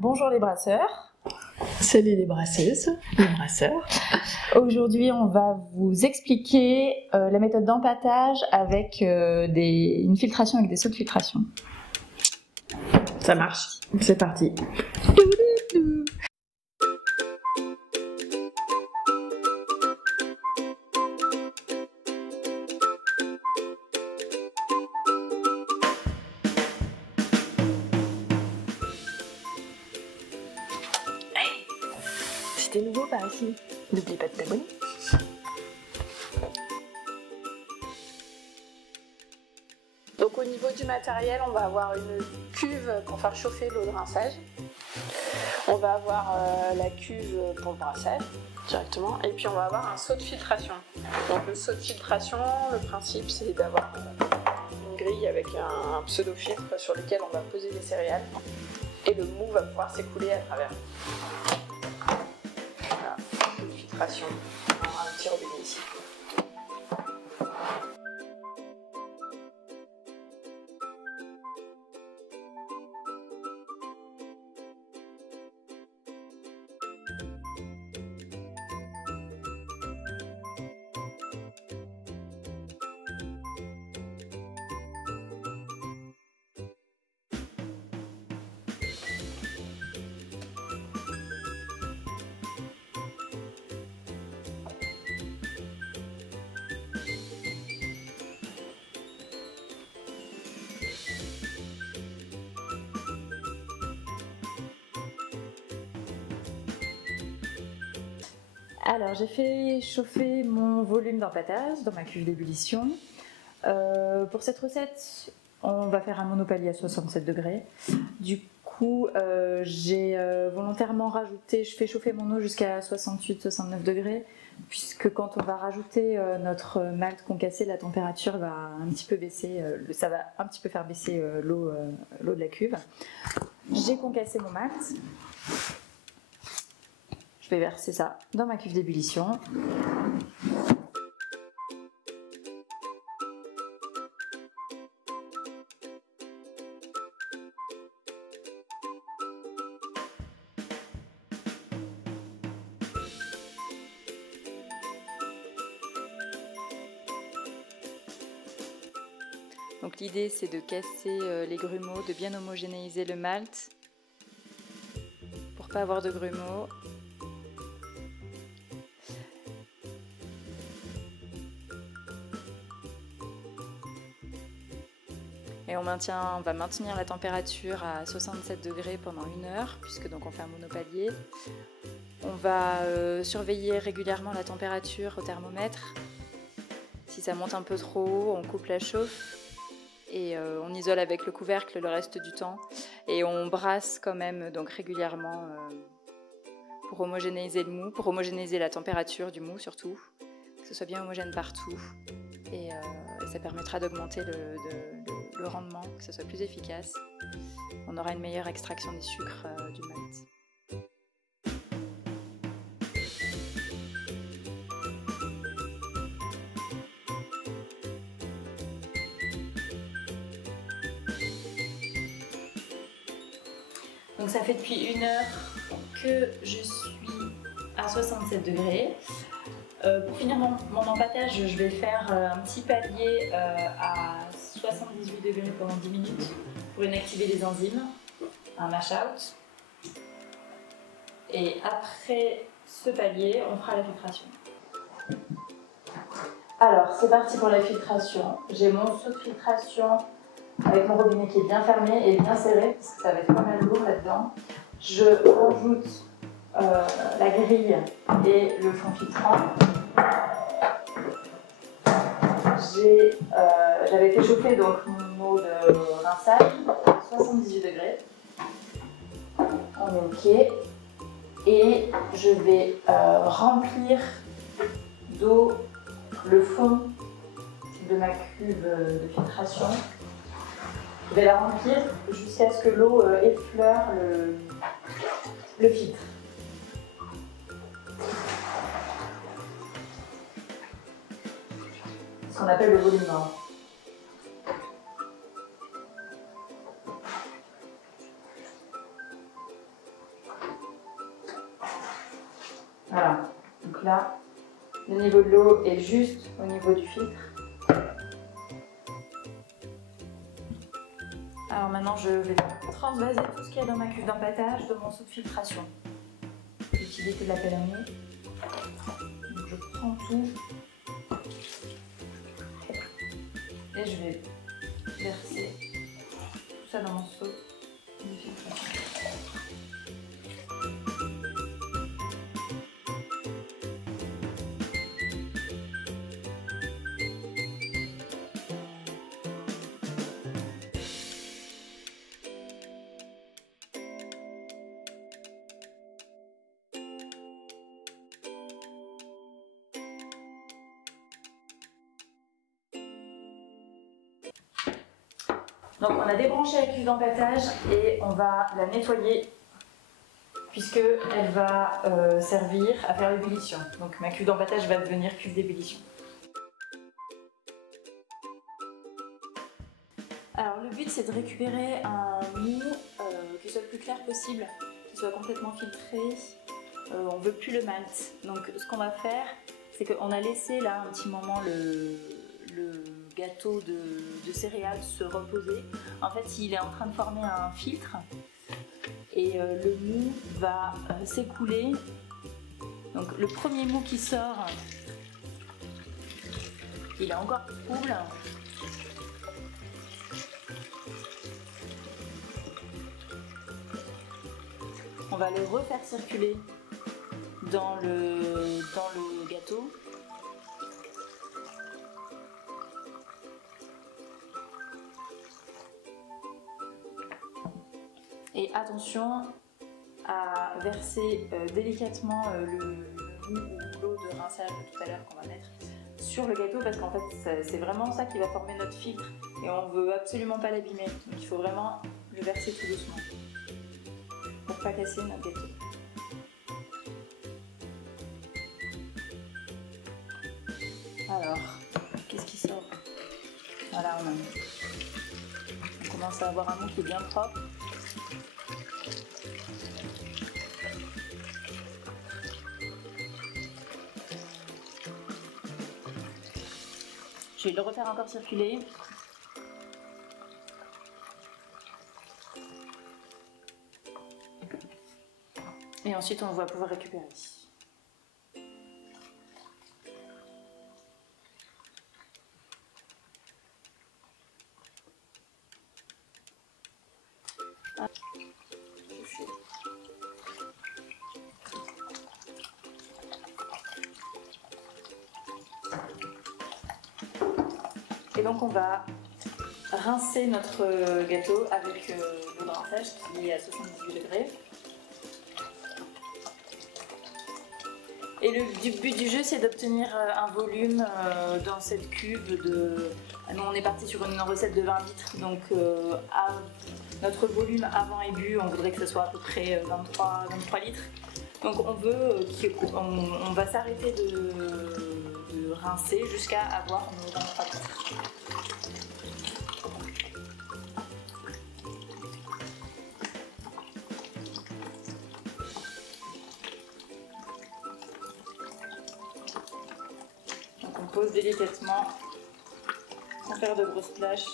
Bonjour les brasseurs. Salut les brasseuses, les brasseurs. Aujourd'hui, on va vous expliquer la méthode d'empâtage avec une filtration avec des seaux de filtration. Ça marche, c'est parti. Si t'es nouveau par ici, n'oublie pas de t'abonner. Donc au niveau du matériel, on va avoir une cuve pour faire chauffer l'eau de rinçage. On va avoir la cuve pour le brassage directement, et puis on va avoir un seau de filtration. Donc le seau de filtration, le principe c'est d'avoir une grille avec un pseudo-filtre sur lequel on va poser les céréales et le mou va pouvoir s'écouler à travers. Voilà, une filtration, on aura un petit robinet ici. Alors, j'ai fait chauffer mon volume d'empâtage dans ma cuve d'ébullition. Pour cette recette, on va faire un monopalier à 67 degrés. Du coup, j'ai volontairement rajouté, je fais chauffer mon eau jusqu'à 68-69 degrés, puisque quand on va rajouter notre malt concassé, la température va un petit peu baisser, ça va un petit peu faire baisser l'eau de la cuve. J'ai concassé mon malt. Je vais verser ça dans ma cuve d'ébullition. Donc l'idée c'est de casser les grumeaux, de bien homogénéiser le malt pour pas avoir de grumeaux. Et on va maintenir la température à 67 degrés pendant 1 heure, puisque donc on fait un monopalier. On va surveiller régulièrement la température au thermomètre. Si ça monte un peu trop haut, on coupe la chauffe et on isole avec le couvercle le reste du temps. Et on brasse quand même donc régulièrement pour homogénéiser le mou, pour homogénéiser la température du mou surtout, que ce soit bien homogène partout. Et ça permettra d'augmenter le rendement, que ce soit plus efficace. On aura une meilleure extraction des sucres du malt. Donc ça fait depuis 1 heure que je suis à 67 degrés. Pour finir mon empâtage, je vais faire un petit palier à 78 degrés pendant 10 minutes pour inactiver les enzymes, un mash out. Et après ce palier, on fera la filtration. Alors, c'est parti pour la filtration. J'ai mon seau de filtration avec mon robinet qui est bien fermé et bien serré, parce que ça va être pas mal lourd là-dedans. Je rajoute la grille et le fond filtrant. J'avais fait chauffer donc mon eau de rinçage à 78 degrés. On est OK. Et je vais remplir d'eau le fond de ma cuve de filtration. Je vais la remplir jusqu'à ce que l'eau effleure le filtre. Ce qu'on appelle le volume mort. Voilà, donc là, le niveau de l'eau est juste au niveau du filtre. Alors maintenant, je vais transvaser tout ce qu'il y a dans ma cuve d'empâtage de mon seau de filtration. L'utilité de la pelle à mou. Donc je prends tout et je vais verser tout ça dans mon seau de filtration. Donc on a débranché la cuve d'empâtage et on va la nettoyer puisqu'elle va servir à faire l'ébullition. Donc ma cuve d'empâtage va devenir cuve d'ébullition. Alors le but c'est de récupérer un mou qui soit le plus clair possible, qui soit complètement filtré. On ne veut plus le malt. Donc ce qu'on va faire, c'est qu'on a laissé là un petit moment le gâteau de céréales se reposer. En fait, il est en train de former un filtre et le mou va s'écouler. Donc le premier mou qui sort, il est encore trouble. On va le refaire circuler dans le gâteau. Et attention à verser délicatement le mou ou l'eau de rinçage de tout à l'heure qu'on va mettre sur le gâteau parce qu'en fait c'est vraiment ça qui va former notre filtre et on veut absolument pas l'abîmer. Donc il faut vraiment le verser tout doucement pour pas casser notre gâteau. Alors, qu'est-ce qui sort? Voilà, on commence à avoir un mou qui est bien propre. Je vais le refaire encore circuler. Et ensuite, on va pouvoir récupérer. Et donc on va rincer notre gâteau avec l'eau de rinçage qui est à 78 degrés. Et le but du jeu, c'est d'obtenir un volume dans cette cuve de... Nous on est parti sur une recette de 20 litres, donc notre volume avant ébu, on voudrait que ce soit à peu près 23 litres. Donc on va s'arrêter de rincer jusqu'à avoir nos 23 litres. Donc on pose délicatement, sans faire de grosses plages.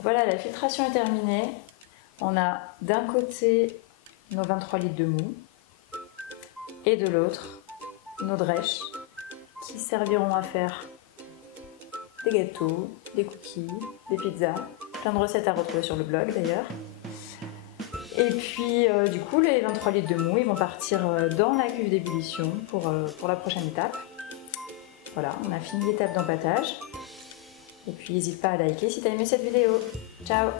Voilà, la filtration est terminée. On a d'un côté nos 23 litres de mou et de l'autre nos drèches qui serviront à faire des gâteaux, des cookies, des pizzas, plein de recettes à retrouver sur le blog d'ailleurs. Et puis du coup les 23 litres de mou ils vont partir dans la cuve d'ébullition pour la prochaine étape. Voilà, on a fini l'étape d'empâtage. Et puis n'hésite pas à liker si tu as aimé cette vidéo. Ciao!